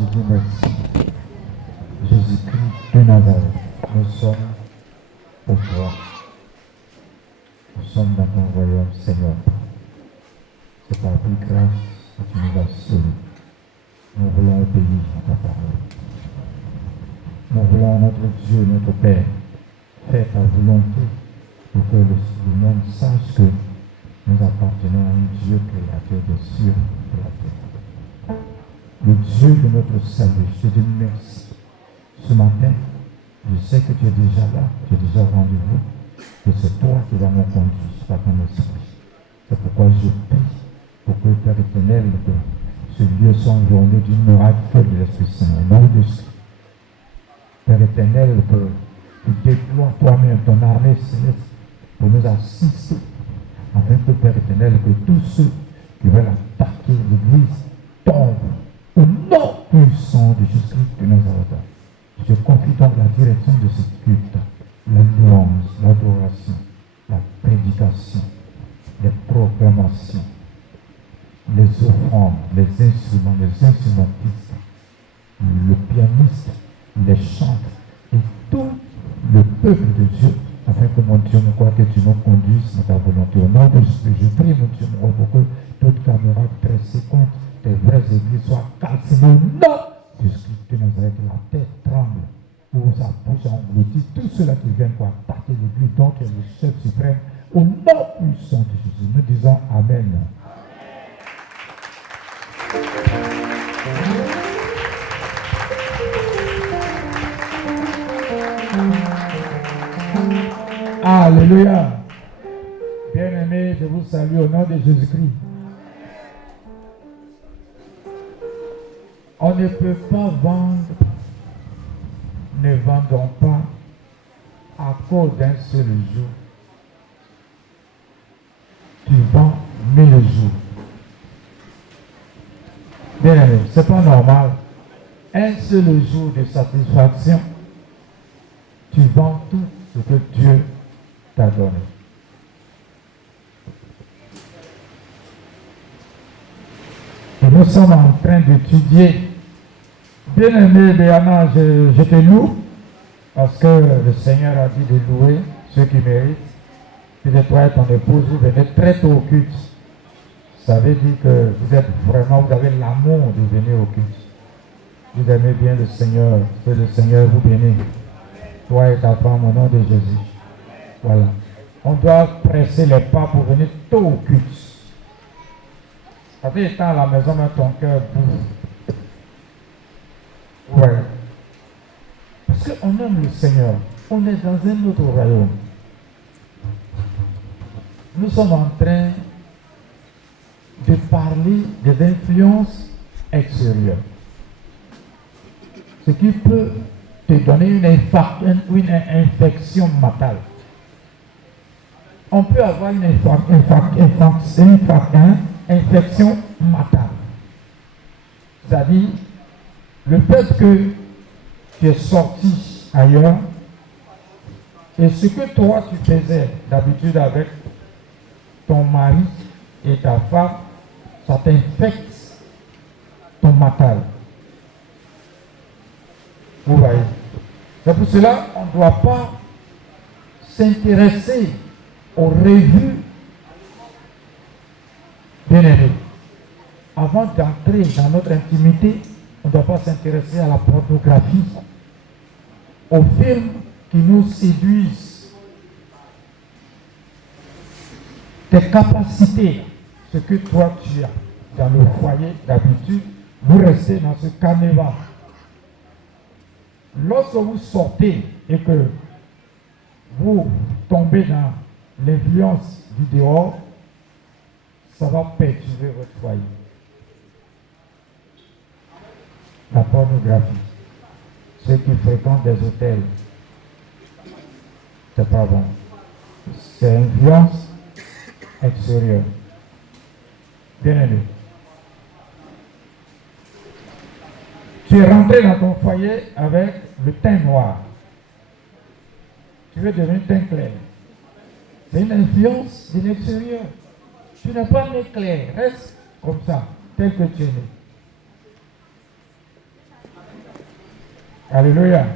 Je dis merci. Jésus-Christ de Nazareth, nous sommes pour toi. Nous sommes dans ton royaume, Seigneur. C'est par ta grâce que tu nous as sauvés. Nous voulons obéir à ta parole. Nous voulons, notre Dieu, notre Père, faire ta volonté pour que le monde sache que nous appartenons à un Dieu créateur des cieux et de la terre. Le Dieu de notre salut, je te dis merci. Ce matin, je sais que tu es déjà là, tu es déjà au rendez-vous, que c'est toi qui vas me conduire par ton esprit. C'est pourquoi je prie pour que Père éternel, que ce lieu soit une journée d'une miracle folle de l'Esprit Saint, au nom de Jésus. Père éternel, que tu déploies toi-même ton armée céleste pour nous assister, afin que Père éternel, que tous ceux qui veulent attaquer l'Église tombent au nom puissant de Jésus-Christ de Nazareth. Je confie donc la direction de ce culte, la louange, l'adoration, la prédication, les proclamations, les offrandes, les instruments, les instrumentistes, le pianiste, les chantres et tout le peuple de Dieu, afin que mon Dieu me croit que tu nous conduises dans ta volonté. Au nom de Jésus, je prie, mon Dieu, mon roi, pour que toute caméra dressée contre tes vraies églises soit calcinée. Au nom de Jésus de Nazareth, la tête tremble, pour sa bouche engloutir tous ceux-là qui viennent pour attaquer l'église, dont tu es le chef suprême. Au nom puissant de Jésus, nous disons Amen. Alléluia. Bien-aimés, je vous salue au nom de Jésus-Christ. On ne peut pas vendre, ne vendons pas à cause d'un seul jour. Tu vends 1000 jours. Bien-aimé, ce n'est pas normal. Un seul jour de satisfaction, tu vends tout ce que Dieu t'a donné. Et nous sommes en train d'étudier. Bien-aimé Béana, je te loue parce que le Seigneur a dit de louer ceux qui méritent. Puis de toi et ton épouse, vous venez très tôt au culte. Ça veut dire que vous êtes vraiment, vous avez l'amour de venir au culte. Vous aimez bien le Seigneur, que le Seigneur vous bénisse. Toi et ta femme, au nom de Jésus. Voilà. On doit presser les pas pour venir tôt au culte. Quand tu es à la maison, mais ton cœur bouffe. Ouais. Parce qu'on aime le Seigneur. On est dans un autre royaume. Nous sommes en train de parler des influences extérieures. Ce qui peut te donner une infection mentale. On peut avoir une infection mentale. C'est-à-dire, le fait que tu es sorti ailleurs et ce que toi tu faisais d'habitude avec ton mari et ta femme, ça t'infecte ton mental. Vous voyez. C'est pour cela qu'on ne doit pas s'intéresser aux revues bien-aimées. Avant d'entrer dans notre intimité, on ne doit pas s'intéresser à la pornographie, aux films qui nous séduisent, tes capacités, ce que toi tu as dans le foyer d'habitude, vous restez dans ce carnaval. Lorsque vous sortez et que vous tombez dans l'influence du dehors, ça va perturber votre foyer. La pornographie, ceux qui fréquentent des hôtels, c'est pas bon. C'est influence extérieure. Bien aimé. Tu es rentré dans ton foyer avec le teint noir. Tu veux devenir teint clair. C'est une influence de l'extérieur. Tu n'es pas né clair. Reste comme ça, tel que tu es né. Alléluia.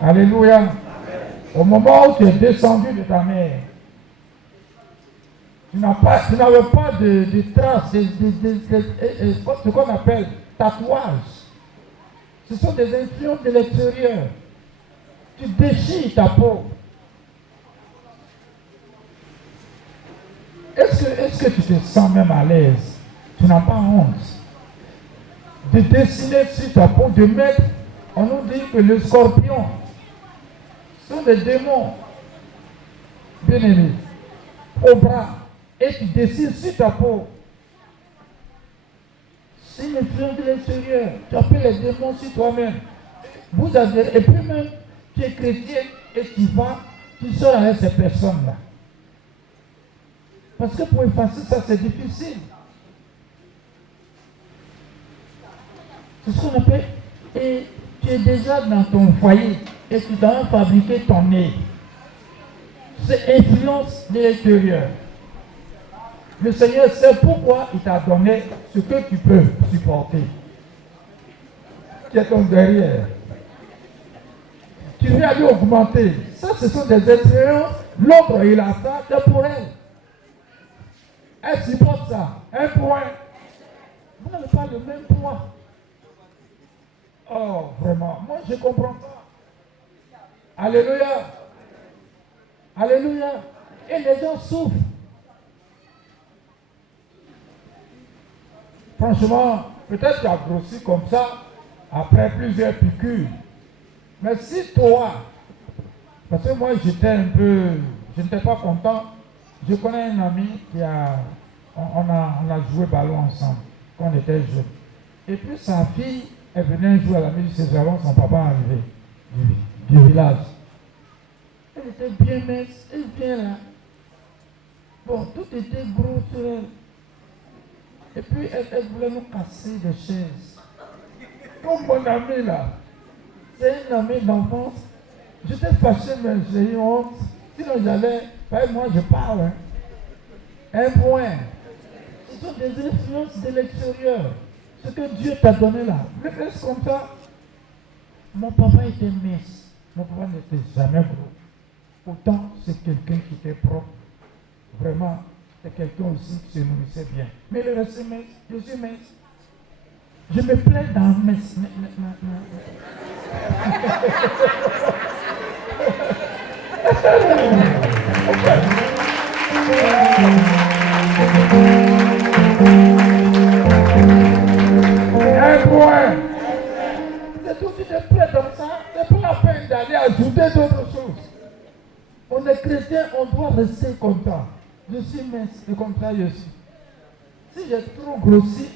Alléluia. Au moment où tu es descendu de ta mère, tu n'avais pas de traces, ce qu'on appelle tatouage. Ce sont des influences de l'extérieur. Tu déchires ta peau. Est-ce que tu te sens même à l'aise? Tu n'as pas honte de dessiner sur ta peau, de mettre, on nous dit que le scorpion sont des démons, bien aimés, au bras, et tu dessines sur ta peau. C'est une influence de l'extérieur. Tu appelles les démons sur toi-même. Vous avez, et puis même, tu es chrétien et tu sors avec ces personnes-là. Parce que pour effacer ça, c'est difficile. C'est ce qu'on appelle. Et tu es déjà dans ton foyer et tu dois fabriquer ton nez. C'est influence de l'extérieur. Le Seigneur sait pourquoi il t'a donné ce que tu peux supporter. Tu es ton derrière. Tu veux aller augmenter. Ça, ce sont des expériences. L'autre, il a ça, c'est pour elle. Elle supporte ça. Un point. Vous n'avez pas le même poids. Oh, vraiment. Moi, je ne comprends pas. Alléluia. Alléluia. Et les gens souffrent. Franchement, peut-être tu as grossi comme ça après plusieurs piqûres. Mais si toi, parce que moi je n'étais pas content. Je connais un ami on a joué ballon ensemble quand on était jeunes. Et puis sa fille, elle venait jouer à la maison de ses parents, son papa arrivé du village. Elle était bien mince, elle vient là. Bon, tout était gros sur elle. Et puis elle voulait nous casser des chaises. Comme mon ami là, c'est un ami d'enfance. J'étais fâché, mais j'ai eu honte. Sinon j'allais, moi je parle. Hein. Un point. Ce sont des influences de l'extérieur. Ce que Dieu t'a donné là. Le laisse comme ça. Mon papa était mince. Mon papa n'était jamais gros. Pourtant, c'est quelqu'un qui était propre. Vraiment, c'est quelqu'un aussi qui se nourrissait bien. Mais le reste, je suis mince. Je me plais dans mince. Un point. C'est tout qui te plaît comme ça. C'est pas la peine d'aller ajouter d'autres choses. On est chrétien, on doit rester content. Je suis mince, et comme ça je suis. Si j'ai trop grossi,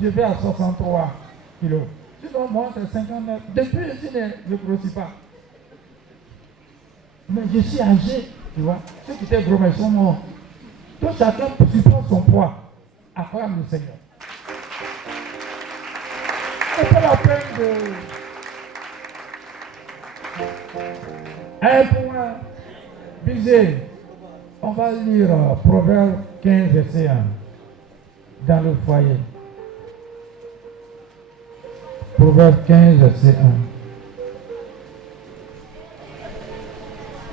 je vais à 63 kilos. Sinon, moi, c'est 59. Depuis je suis né, je ne grossis pas. Mais je suis âgé, tu vois. Ceux qui étaient gros, mais ils sont morts. Tout chacun supporte son poids. Acclame le Seigneur. C'est pas la peine de... Un point. Bisé. On va lire Proverbe 15, verset 1. Dans le foyer. Proverbe 15, verset 1.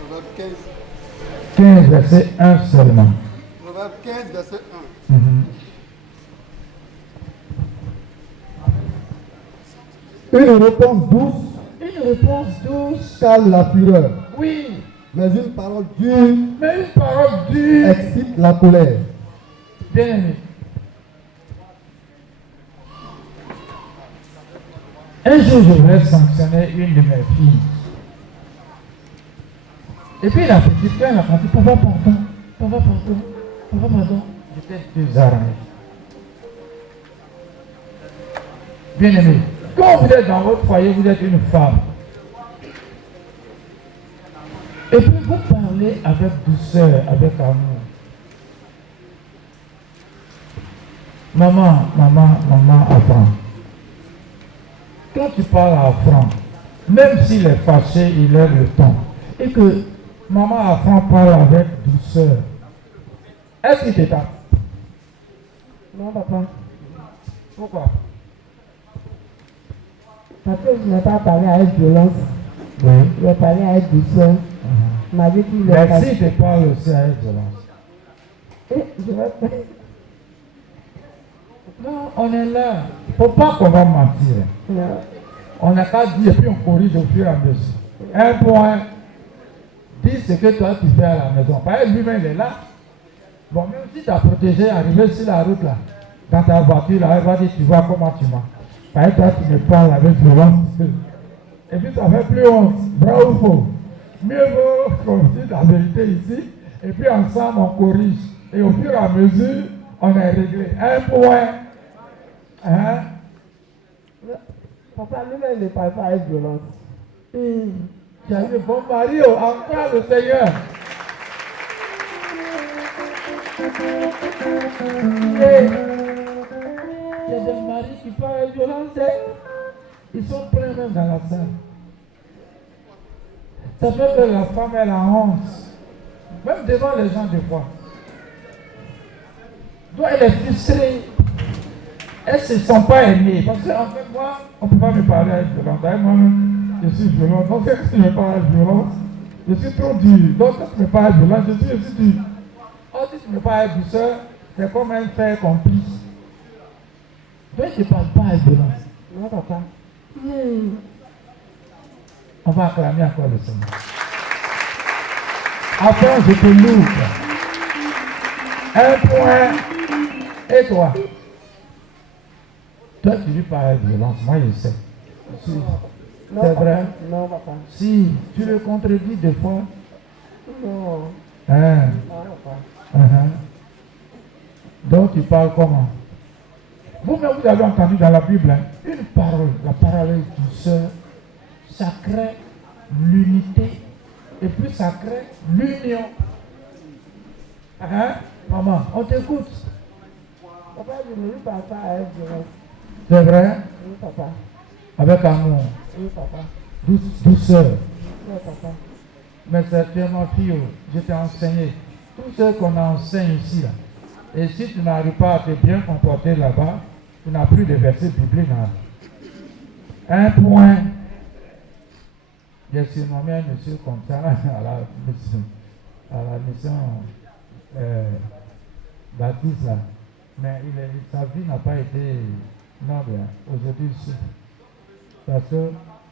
Proverbe 15. 15, verset 1 seulement. Proverbe 15, verset 1. Une réponse douce calme la fureur. Oui, Mais une parole dure excite la colère. bien aimé. Un jour, je voulais sanctionner une de mes filles. Et puis la petite fille, elle a dit, papa, pardon. J'étais désarmé. Bien aimé, quand vous êtes dans votre foyer, vous êtes une femme. Et puis vous parlez avec douceur, avec amour. Maman, apprends. Quand tu parles à Franck, même s'il est fâché, il lève le ton. Et que maman apprend parle avec douceur. Est-ce qu'il te tape? Non, papa. Pourquoi? Parce que je n'ai pas parlé avec violence. Oui. J'ai parlé avec douceur. Il m'a dit qu'il est Mais si tu parles aussi avec violence. Je vais faire. Non, on est là. Faut pas qu'on va mentir. Non. On n'a qu'à dire et puis on corrige au fur et à mesure. Un point. Dis ce que toi tu fais à la maison. Parce que lui-même il est là. Bon, même si tu as protégé, arrivé sur la route là, dans ta voiture là, elle va dire tu vois comment tu m'as. Parce que toi tu me parles avec violence. Et puis ça fait plus honte. Vrai ou faux? Mieux vaut qu'on dise la vérité ici. Et puis ensemble on corrige. Et au fur et à mesure, on est réglé. Un point. Hein? Papa lui-même ne parle pas avec violence. Tu as eu un bon mari, encore le Seigneur. Et il y a des maris qui parlent avec violence. Ils sont pleins même dans la salle. Ça fait que la femme elle a honte. Même devant les gens des fois. Donc elle est frustrée. Elles ne se sent pas aimées. Parce qu'en fait, moi, on ne peut pas me parler avec violence. Moi-même, je suis violent. Donc, si tu me parles avec violence, je suis trop dur. Donc, quand tu me parles avec violence, je suis aussi dur. Or, si tu me parles avec douceur, c'est comme un frère complice. Donc, je ne parle pas avec violence. Non, papa. On va acclamer encore le Seigneur. Après, je te loue. Un point. Et toi? Toi, tu lui parles avec violence. Moi, je sais. Si. Non, C'est papa. vrai? Non, papa. Si tu le contredis des fois. Non. Hein? Non, papa. Donc, tu parles comment? Vous-même, vous avez entendu dans la Bible, hein, une parole, la parole est douceur, ça crée l'unité et puis ça crée l'union. Hein? Maman, on t'écoute. Papa, je ne lui parle pas avec violence. C'est vrai? Oui, papa. Avec amour, Oui, papa. douceur. Oui, papa. Mais c'est ma fille, je t'ai enseigné. Tout ce qu'on enseigne ici, là. Et si tu n'arrives pas à te bien comporter là-bas, tu n'as plus de versets bibliques là. Un point. J'ai surnommé un monsieur comme ça à la mission Baptiste là. Mais sa vie n'a pas été noble aujourd'hui ici. Parce qu'il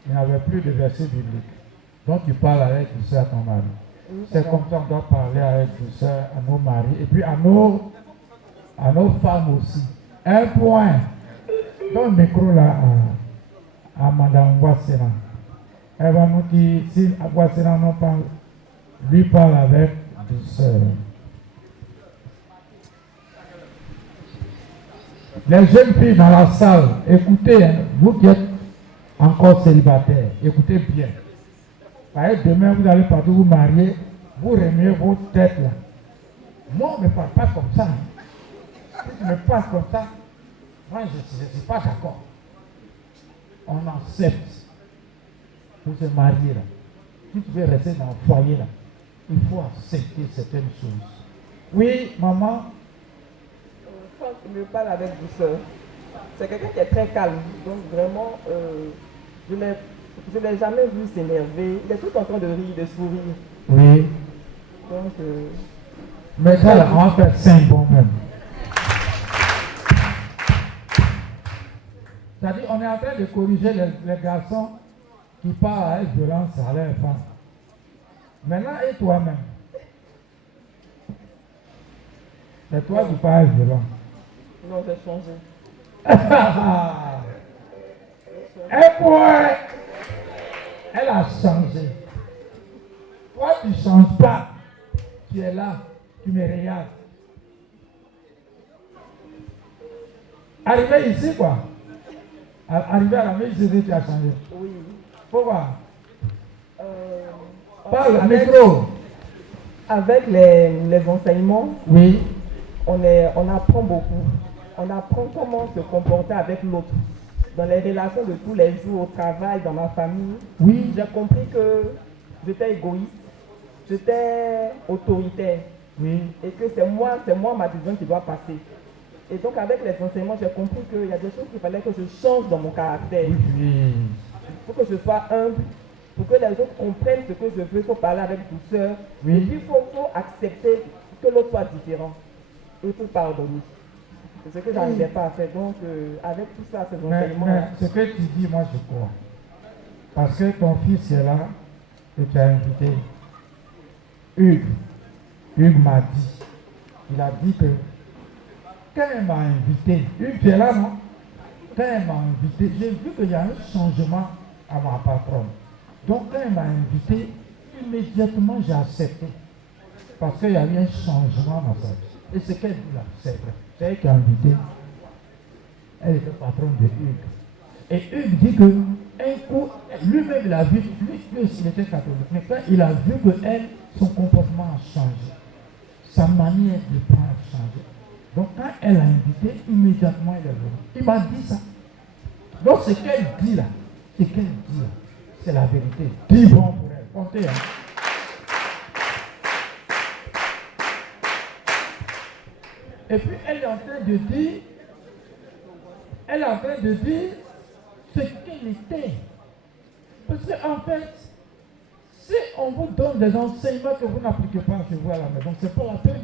n'y avait plus de versets bibliques. Donc tu parles avec douceur à ton mari. C'est comme ça qu'on doit parler avec douceur à nos maris et puis à nos femmes aussi. Un point. Donne le micro là à Madame Wassena. Elle va nous dire si Wassena nous parle, lui parle avec douceur. Les jeunes filles dans la salle, écoutez, hein, vous qui êtes encore célibataires, écoutez bien. Parce que demain vous allez partir vous marier, vous remuez votre tête là. Moi on ne me parle pas comme ça. Si tu me parles comme ça, moi je ne suis pas d'accord. On accepte pour se marier là. Si tu veux rester dans le foyer là, il faut accepter certaines choses. Oui, maman. Quand tu me parles avec douceur, c'est quelqu'un qui est très calme. Donc vraiment, je ne l'ai jamais vu s'énerver. Il est tout en train de rire, de sourire. Oui. Donc, mais ça là, on va faire 5 bons même. C'est-à-dire, on est en train de corriger les garçons qui parlent avec violence à leurs femmes. Maintenant, et toi-même? C'est toi qui parles avec violence. non, j'ai changé. Un point. Elle a changé. Toi, tu ne changes pas. Tu es là, tu me regardes. Arrivé ici, quoi. Arrivé à la maison, tu as changé. Oui. Pourquoi? Parle Parle, micro. Avec les enseignements, Oui. on apprend beaucoup. On apprend comment se comporter avec l'autre. Dans les relations de tous les jours, au travail, dans ma famille. Oui. J'ai compris que j'étais égoïste, j'étais autoritaire. Oui. Et que c'est moi ma décision qui doit passer. Et donc avec les enseignements, j'ai compris qu'il y a des choses qu'il fallait que je change dans mon caractère. Oui. Il faut que je sois humble, pour que les autres comprennent ce que je veux. Il faut parler avec douceur. Oui. Et puis il faut accepter que l'autre soit différent. Et il faut pardonner. C'est ce que je n'arrivais pas à faire. Donc avec tout ça, ces enseignements... Mais ce que tu dis, moi je crois. Parce que ton fils est là et tu as invité Hugues. Hugues m'a dit. Il a dit que quand elle m'a invité, Hugues tu es là non? Quand elle m'a invité, j'ai vu qu'il y a un changement à ma patronne. Donc quand elle m'a invité, immédiatement j'ai accepté. Parce qu'il y a eu un changement dans sa vie. Et ce qu'elle dit là, c'est vrai. C'est elle qui a invité. Elle était patronne de Hugues. Et Hugues dit que un coup, lui-même il a vu, lui aussi il était catholique, mais quand il a vu que elle, son comportement a changé, sa manière de prendre a changé. Donc quand elle a invité, immédiatement il est venu. Il m'a dit ça. Donc ce qu'elle dit là, c'est la vérité. Dis bon pour elle. Comptez, hein. Et puis elle est en train de dire, ce qu'elle était. Parce qu'en fait, si on vous donne des enseignements que vous n'appliquez pas chez vous à la maison, c'est pas la peine.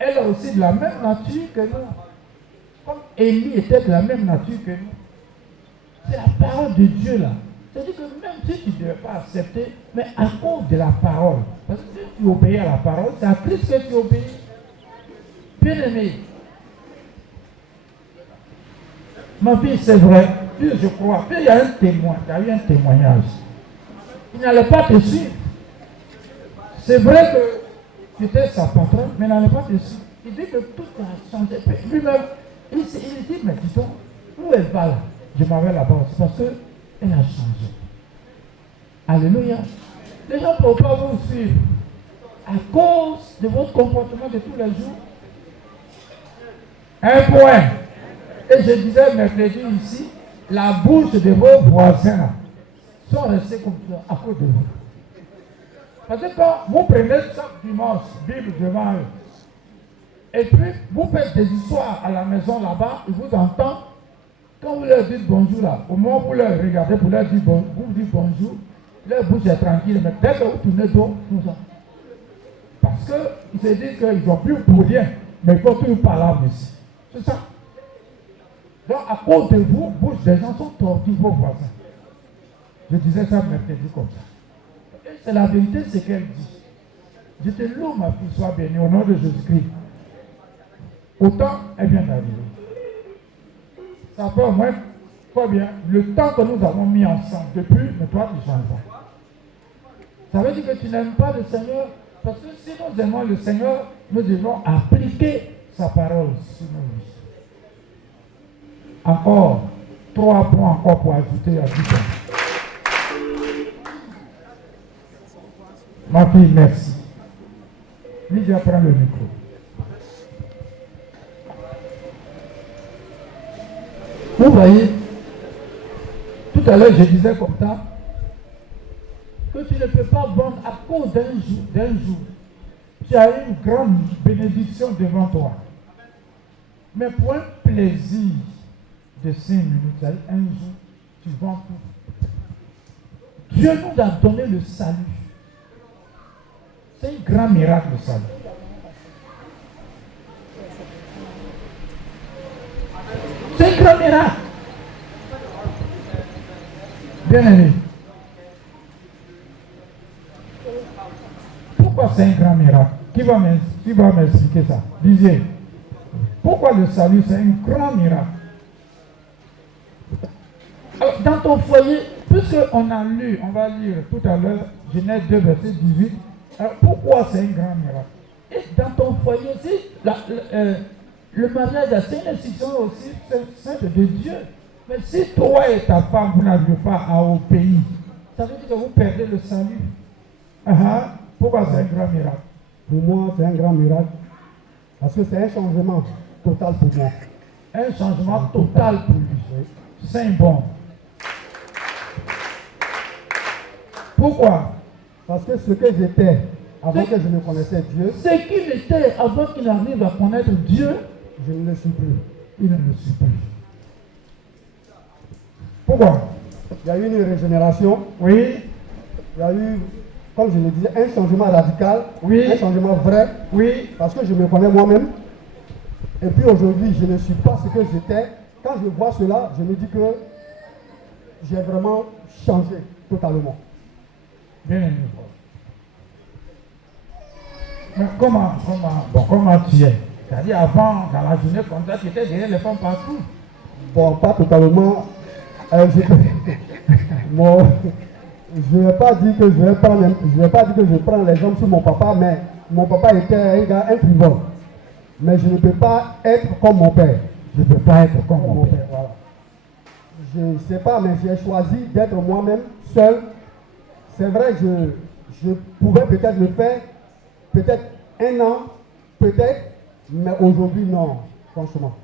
Elle est aussi de la même nature que nous. Comme Élie était de la même nature que nous. C'est la parole de Dieu là. C'est-à-dire que même si tu ne devais pas accepter, mais à cause de la parole, parce que si tu obéis à la parole, c'est à Christ que tu obéis. Bien aimé, ma fille, c'est vrai, Dieu, je crois, il y a un témoin, il y a eu un témoignage. Il n'allait pas te suivre. C'est vrai que tu étais sa patronne, mais il n'allait pas te suivre. Il dit que tout a changé. Lui-même, il dit, mais dis donc, où elle va là? Je m'en vais là-bas aussi parce qu'elle a changé. Alléluia. Les gens ne peuvent pas vous suivre à cause de votre comportement de tous les jours. Un point. Et je disais mercredi ici, la bouche de vos voisins sont restés comme ça à cause de vous. Parce que quand vous prenez chaque dimanche, Bible devant eux, et puis vous faites des histoires à la maison là-bas, ils vous entendent. Quand vous leur dites bonjour là, au moment où vous leur regardez pour leur dire bonjour, vous dites bonjour, leur bouche est tranquille, mais dès que vous tournez dos, tout ça. Parce qu'ils se disent qu'ils n'ont plus pour rien, mais il faut toujours parler ici. C'est ça. Donc à cause de vous, bouche des gens sont tordus, vos voisins. Je disais ça mercredi comme ça. Et c'est la vérité, ce qu'elle dit. Je te loue, ma fille, sois bénie au nom de Jésus-Christ. Autant elle vient d'arriver. Ça fait au moins, pas bien, le temps que nous avons mis ensemble depuis, mais toi tu ne changes pas. Ça veut dire que tu n'aimes pas le Seigneur, parce que si nous aimons le Seigneur, nous devons appliquer sa parole sur nos vies. Encore 3 points encore pour ajouter à 10 points. Ma fille, merci. Lydia, prends le micro. Vous voyez, tout à l'heure je disais comme ça, que tu ne peux pas vendre à cause d'un jour. Tu as une grande bénédiction devant toi. Mais pour un plaisir de 5 minutes, un jour, tu vends tout. Dieu nous a donné le salut. C'est un grand miracle, le salut. C'est un grand miracle. Bien aimé. Pourquoi c'est un grand miracle? Qui va m'expliquer ça? Disez. Pourquoi le salut c'est un grand miracle? Alors, dans ton foyer, puisqu'on a lu, on va lire tout à l'heure Genèse 2, verset 18. Alors, pourquoi c'est un grand miracle? Et dans ton foyer aussi, le mariage, c'est une institution aussi sainte de Dieu. Mais si toi et ta femme, vous n'arrivez pas à obéir, ça veut dire que vous perdez le salut. Pourquoi c'est un grand miracle? Pour moi, c'est un grand miracle. Parce que c'est un changement total pour moi. Un changement total pour lui. C'est bon. Pourquoi? Parce que ce que j'étais, Avant que je ne connaissais Dieu, ce qu'il était avant qu'il arrive à connaître Dieu, je ne le suis plus. il ne le suit plus. Pourquoi? Il y a eu une régénération, Oui, il y a eu, comme je le disais, un changement radical, Oui. un changement vrai, oui, parce que je me connais moi-même. Et puis aujourd'hui, je ne suis pas ce que j'étais. Quand je vois cela, je me dis que j'ai vraiment changé totalement. bien aimé. Mais comment tu es? C'est-à-dire avant, dans la journée comme ça, tu étais derrière les femmes partout. Bon, pas totalement. Bon, je ne vais pas dire que je prends l'exemple sur mon papa, mais mon papa était un gars frivole. Mais je ne peux pas être comme mon père. Je ne peux pas être comme mon père. Voilà. Je ne sais pas, mais j'ai choisi d'être moi-même seul. C'est vrai, je pouvais peut-être le faire, peut-être un an, peut-être, mais aujourd'hui non, franchement.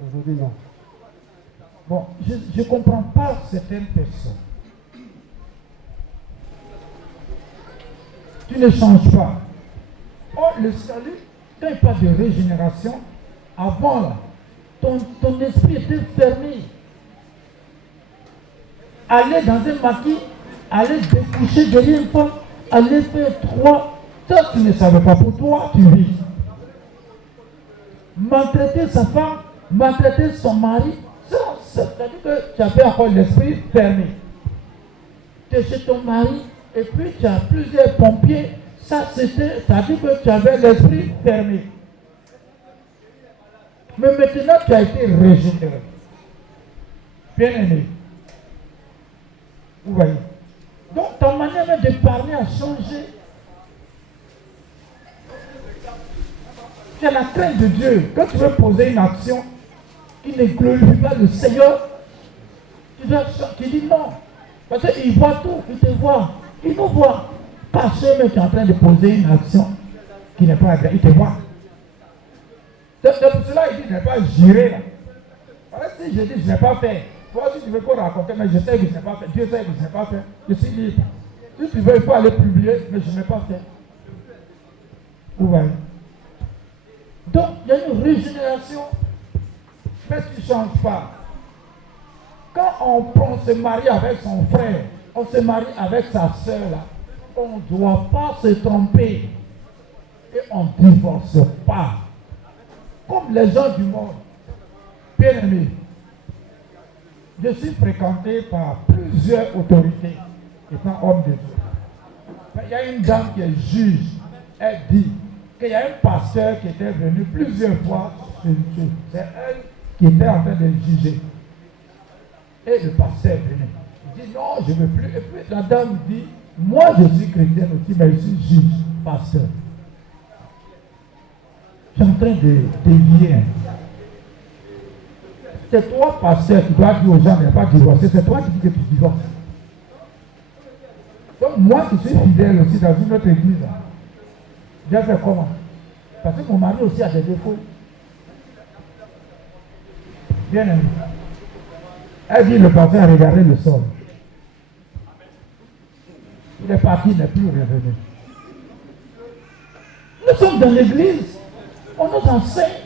Aujourd'hui non. Bon, je ne comprends pas certaines personnes. Tu ne changes pas. Oh, le salut, quand il parle de régénération, avant là, ton esprit était fermé. Aller dans un maquis, aller découcher derrière une femme, aller faire 3, ça tu ne savais pas. Pour toi, tu vis. Maltraiter sa femme, maltraiter son mari, ça, c'est-à-dire que tu avais encore l'esprit fermé. Tu es chez ton mari et puis tu as plusieurs pompiers, ça c'était, c'est-à-dire que tu avais l'esprit fermé. Mais maintenant tu as été régénéré. Bien aimé. Vous voyez. Donc ta manière de parler a changé. Tu as la crainte de Dieu. Quand tu veux poser une action qui ne glorifie pas le Seigneur, tu dis non. Parce qu'il voit tout, il te voit. Il nous voit. Parce que tu es en train de poser une action qui n'est pas agréable. Il te voit. C'est pour cela qu'il dit, je n'ai pas juré là. Alors, si je dis, je n'ai pas fait. Toi, si tu veux qu'on raconte, mais je sais que je n'ai pas fait. Dieu sait que je n'ai pas fait. Je suis libre. Si tu veux, il faut aller publier, mais je n'ai pas fait. Vous voyez. Donc, il y a une régénération, mais tu ne changes pas. Quand on se marie avec son frère, on se marie avec sa soeur, là, on ne doit pas se tromper. Et on ne divorce pas. Comme les gens du monde. Bien aimé, je suis fréquenté par plusieurs autorités, étant homme de Dieu. Mais il y a une dame qui est juge. Elle dit qu'il y a un pasteur qui était venu plusieurs fois chez Dieu. C'est elle qui était en train de juger. Et le pasteur est venu. Il dit non, je ne veux plus. Et puis la dame dit, moi je suis chrétienne aussi, mais je suis juge, pasteur. Je suis en train de dévier. C'est toi, pasteur, qui dois dire aux gens de ne pas divorcer. C'est toi qui dis que tu divorces. Donc moi qui suis fidèle aussi dans une autre église, j'ai fait comment? Parce que mon mari aussi a des défauts. Bien aimé. Elle dit le pasteur a regardé le sol. Il est parti, il n'est plus revenu. Nous sommes dans l'église. On nous enseigne.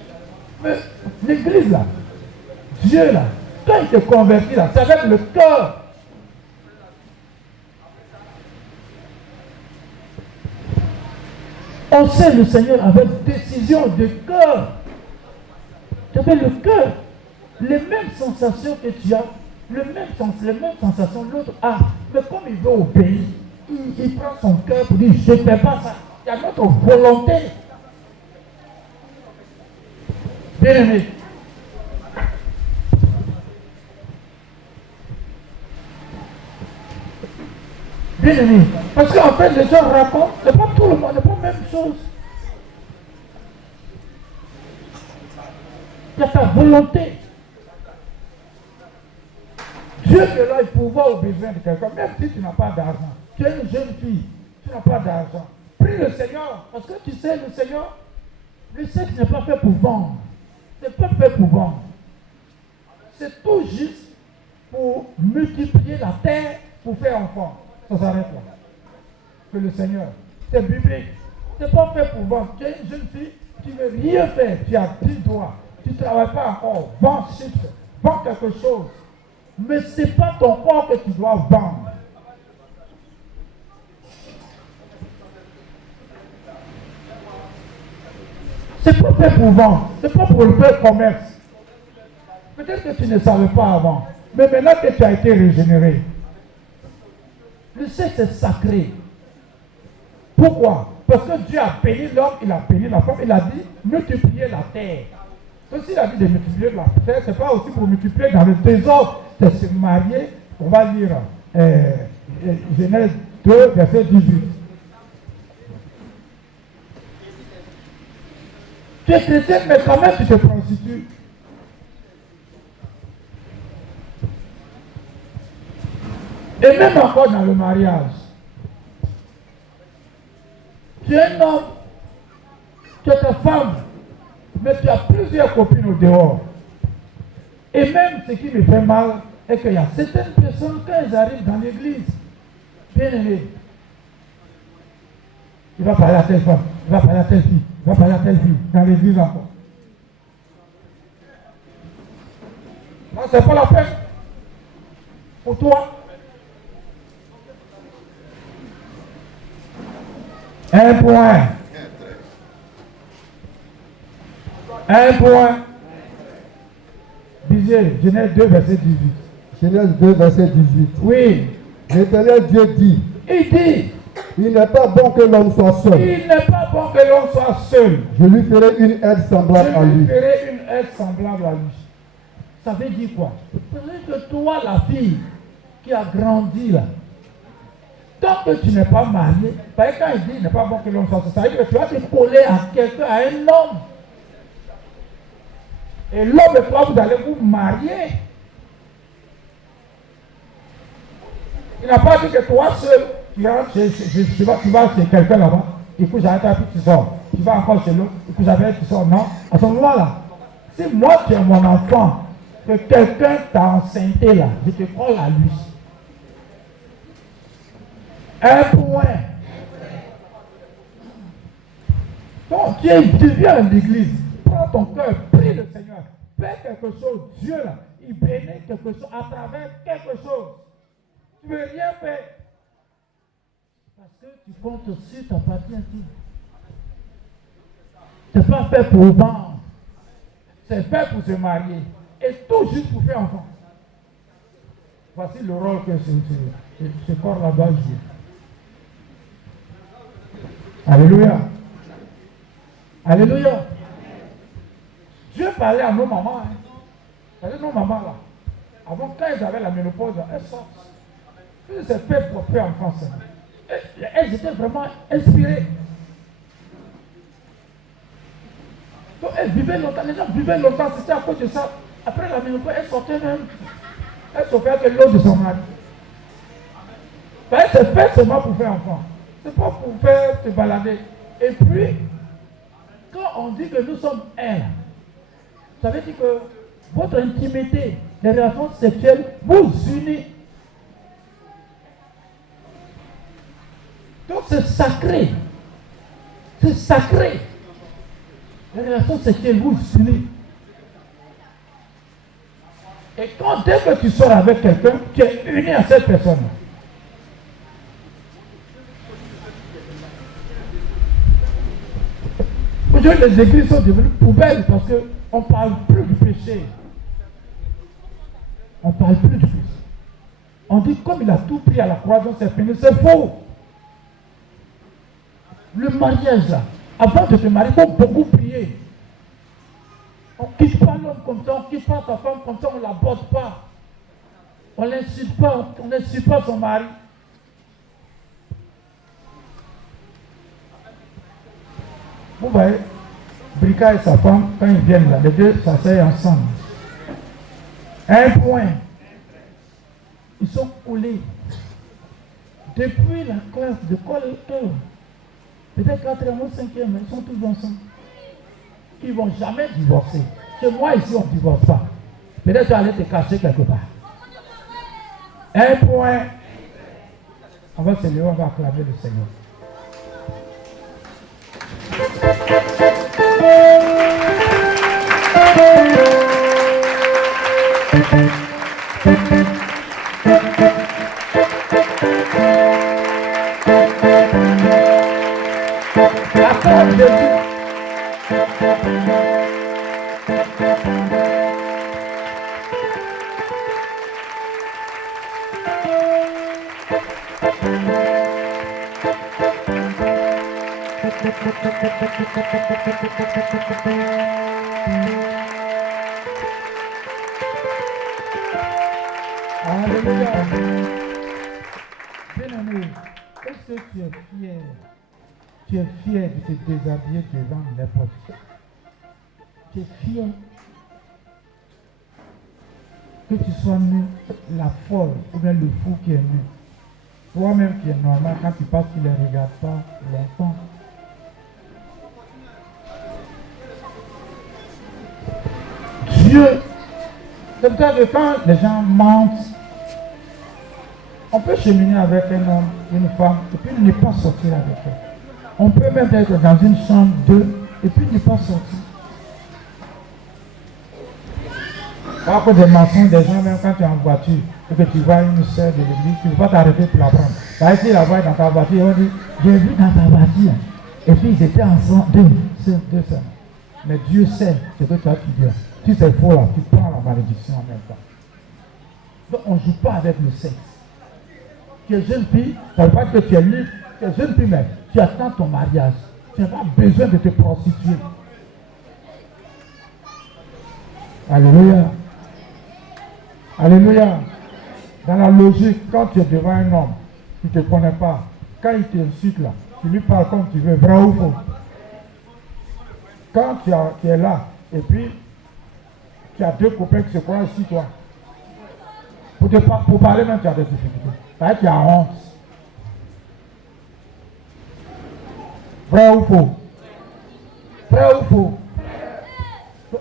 Mais l'église là, Dieu là, quand il te convertit là, c'est avec le cœur. On sait le Seigneur avec décision de cœur. Tu avais le cœur. Les mêmes sensations que tu as, les mêmes sensations que l'autre a. Mais comme il veut obéir, il prend son cœur pour dire, je ne fais pas ça. Il y a notre volonté. Bien aimé. Bien aimé. Parce qu'en fait, les gens racontent, c'est pas tout le monde, c'est pas la même chose. Il y a ta volonté. Dieu est là, il pourvoit aux besoins de quelqu'un, même si tu n'as pas d'argent. Tu es une jeune fille, tu n'as pas d'argent. Prie le Seigneur, parce que tu sais, le Seigneur, le sexe n'est pas fait pour vendre. C'est pas fait pour vendre. C'est tout juste pour multiplier la terre, pour faire enfant. Ça s'arrête là. Que le Seigneur, c'est biblique. C'est pas fait pour vendre. Tu es une jeune fille, tu ne veux rien faire. Tu as 10 doigts. Tu ne travailles pas encore. Vends chips, vends quelque chose. Mais ce n'est pas ton corps que tu dois vendre. C'est pas fait pour vendre. C'est pas pour le faire commerce. Peut-être que tu ne savais pas avant. Mais maintenant que tu as été régénéré, le sexe est sacré. Pourquoi? Parce que Dieu a béni l'homme, il a béni la femme, il a dit multiplier la terre. Donc s'il a dit de multiplier la terre, ce n'est pas aussi pour multiplier dans le désordre, c'est se marier. On va lire Genèse 2, verset 18. Tu es chrétien, mais quand même tu te prostitues. Et même encore dans le mariage. Tu es un homme, tu es ta femme, mais tu as plusieurs copines au dehors. Et même ce qui me fait mal est qu'il y a certaines personnes, quand elles arrivent dans l'église, bien aimées, il va parler à telle femme, il va parler à telle fille, il va parler à telle fille, dans l'église encore. Non, c'est pas la peine. Pour toi. Un point. Un point. Disait Genèse 2, verset 18. Genèse 2, verset 18. Oui. L'Éternel Dieu dit, Il dit, il n'est pas bon que l'homme soit seul. il n'est pas bon que l'homme soit seul. Je lui ferai une aide semblable à Je lui lui. ferai une aide semblable à lui. Ça veut dire quoi? Peut-être que toi, la fille qui a grandi là, tant que tu n'es pas marié, parce que quand il dit il n'est pas bon que l'homme soit seul, ça veut dire que tu vas te coller à quelqu'un, à un homme. Et l'homme et toi, vous allez vous marier. Il n'a pas dit que toi seul, tu vas chez quelqu'un là-bas, et puis j'arrête un peu, tu sors. Tu vas encore chez l'autre, et puis j'arrête, tu sors. Non, à ce moment-là, si moi tu es mon enfant, que quelqu'un t'a enceinté là, je te colle à lui. Un point. Donc tu viens à l'église, prends ton cœur, prie le Seigneur, fais quelque chose, Dieu là, il bénit quelque chose à travers quelque chose. Tu ne veux rien faire. Parce que tu comptes sur ta partie intime. Ce n'est pas fait pour vendre. C'est fait pour se marier. Et tout juste pour faire enfant. Voici le rôle que ce corps-là doit jouer. Alléluia. Alléluia. Dieu parlait à nos mamans. Hein. Parce que nos mamans là, avant quand elles avaient la ménopause, elles sortent. C'est fait pour faire enfant. Elles étaient vraiment inspirées. Donc elles vivaient longtemps, les gens vivaient longtemps, c'était à cause de ça. Après la ménopause, elles sortaient même. Elles sortaient avec l'eau de son mari. C'est fait seulement pour faire enfant. C'est pas pour faire se balader. Et puis, quand on dit que nous sommes un, ça veut dire que votre intimité, les relations sexuelles vous unissent. Donc c'est sacré. C'est sacré. Les relations sexuelles vous unissent. Et quand dès que tu sors avec quelqu'un, tu es uni à cette personne. Aujourd'hui, les églises sont devenues poubelles parce qu'on ne parle plus du péché. On ne parle plus du péché. On dit comme il a tout pris à la croix, donc c'est fini. C'est faux. Le mariage là, avant de se marier, il faut beaucoup prier. On ne quitte pas l'homme comme ça, on ne quitte pas sa femme comme ça, on ne la botte pas. On ne l'insulte pas, on n'insulte pas son mari. Vous voyez, Brika et sa femme, quand ils viennent là, les deux s'asseyent ensemble. Un point. Ils sont collés. Depuis la classe de collecteur, peut-être 4e ou 5e, ils sont tous ensemble. Ils ne vont jamais divorcer. Chez moi, ici, on ne divorce pas. Peut-être tu allais te cacher quelque part. Un point. On va se lever, on va acclamer le Seigneur. Accorde Jésus. Alléluia. Bien-aimé, est-ce que tu es fier? Tu es fier de te déshabiller devant n'importe qui. Tu es fier que tu sois nu, la folle ou bien le fou qui est nu. Toi-même qui est normal, quand tu passes, tu ne les regardes pas longtemps. Dieu, c'est pour ça que quand les gens mentent, on peut cheminer avec un homme, une femme, et puis ne pas sortir avec eux. On peut même être dans une chambre d'eux, et puis ne pas sortir. Par contre, des mensonges, des gens, même quand tu es en voiture, et que tu vois une sœur de l'église, tu ne vas pas t'arrêter pour la prendre. Par exemple, la voix dans ta voiture, et on dit, j'ai vu dans ta voiture. Et puis ils étaient ensemble, deux sœurs. Mais Dieu sait ce que toi tu dis. Si c'est faux là, tu prends la malédiction en même temps. Donc on ne joue pas avec le sexe. Tu es jeune fille, ça ne veut pas dire que tu es libre. Tu es jeune fille, mais tu attends ton mariage. Tu n'as pas besoin de te prostituer. Alléluia. Alléluia. Dans la logique, quand tu es devant un homme, tu ne te connais pas. Quand il t'insulte là, tu lui parles comme tu veux, vrai ou faux. Quand tu es là, et puis tu as deux copains qui se croient ici, toi. Pour parler même, tu as des difficultés. C'est-à-dire que tu as honte. Vrai ou faux? Vrai ou faux?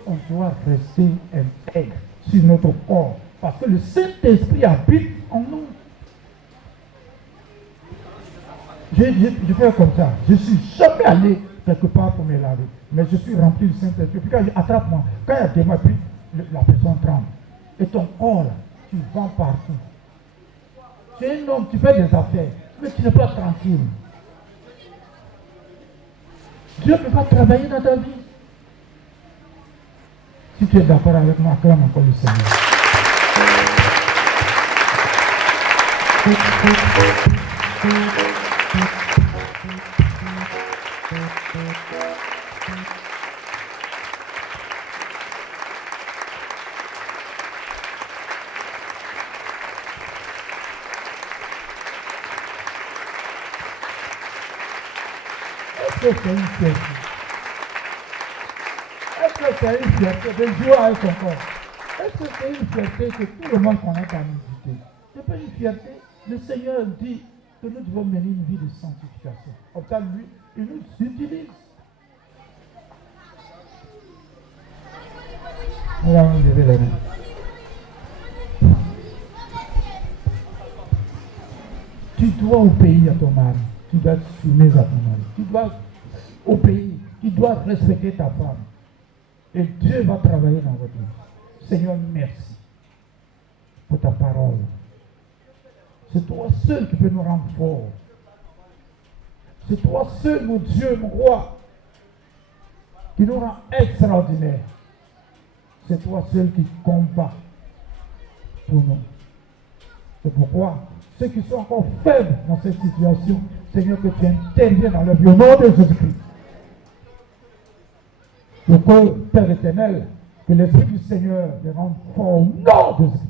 On doit rester intègre sur notre corps. Parce que le Saint-Esprit habite en nous. Je fais comme ça. Je ne suis jamais allé quelque part pour me laver. Mais je suis rempli du Saint-Esprit. Puis quand attrape-moi, quand il y a des mois, puis la personne tremble. Et ton corps, là, tu vas partout. Tu es un homme, tu fais des affaires, mais tu n'es pas tranquille. Dieu ne peut pas travailler dans ta vie. Si tu es d'accord avec moi, acclame encore le Seigneur. Est-ce que c'est une fierté? Est-ce que c'est une fierté de jouer avec son corps? Est-ce que c'est une fierté que tout le monde connaît ta nudité? Ce n'est pas une fierté. Le Seigneur dit que nous devons mener une vie de sanctification. Comme ça, lui, il nous utilise. On va lever la main. Tu dois obéir à ton mari. Tu dois te soumettre à ton mari. Tu dois obéir. Tu dois respecter ta femme. Et Dieu va travailler dans votre vie. Seigneur, merci pour ta parole. C'est toi seul qui peux nous rendre forts. C'est toi seul, mon Dieu, mon roi, qui nous rend extraordinaires. C'est toi seul qui combat pour nous. C'est pourquoi ceux qui sont encore faibles dans cette situation, Seigneur, que tu interviennes dans leur vie au nom de Jésus-Christ. Donc, Père éternel, que l'Esprit du Seigneur les rende forts au nom de Jésus-Christ.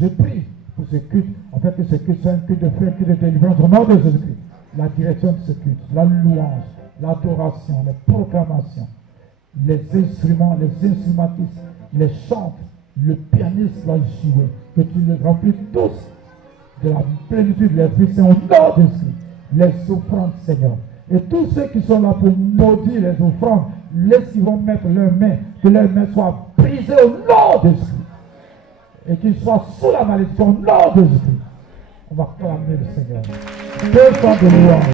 Je prie pour ce culte, en fait que ce culte soit un culte de foi, un culte de délivrance au nom de Jésus-Christ. La direction de ce culte, la louange, l'adoration, les proclamations, les instruments, les instrumentistes, les chants, le pianiste va jouer, que tu les remplis tous de la plénitude de l'Esprit Saint au nom de Jésus. Les offrandes, Seigneur. Et tous ceux qui sont là pour maudire les offrandes, laisse-ils vont mettre leurs mains, que leurs mains soient brisées au nom de Jésus. Et qu'ils soient sous la malédiction au nom de Jésus. On va clamer le Seigneur. Deux chants de louange.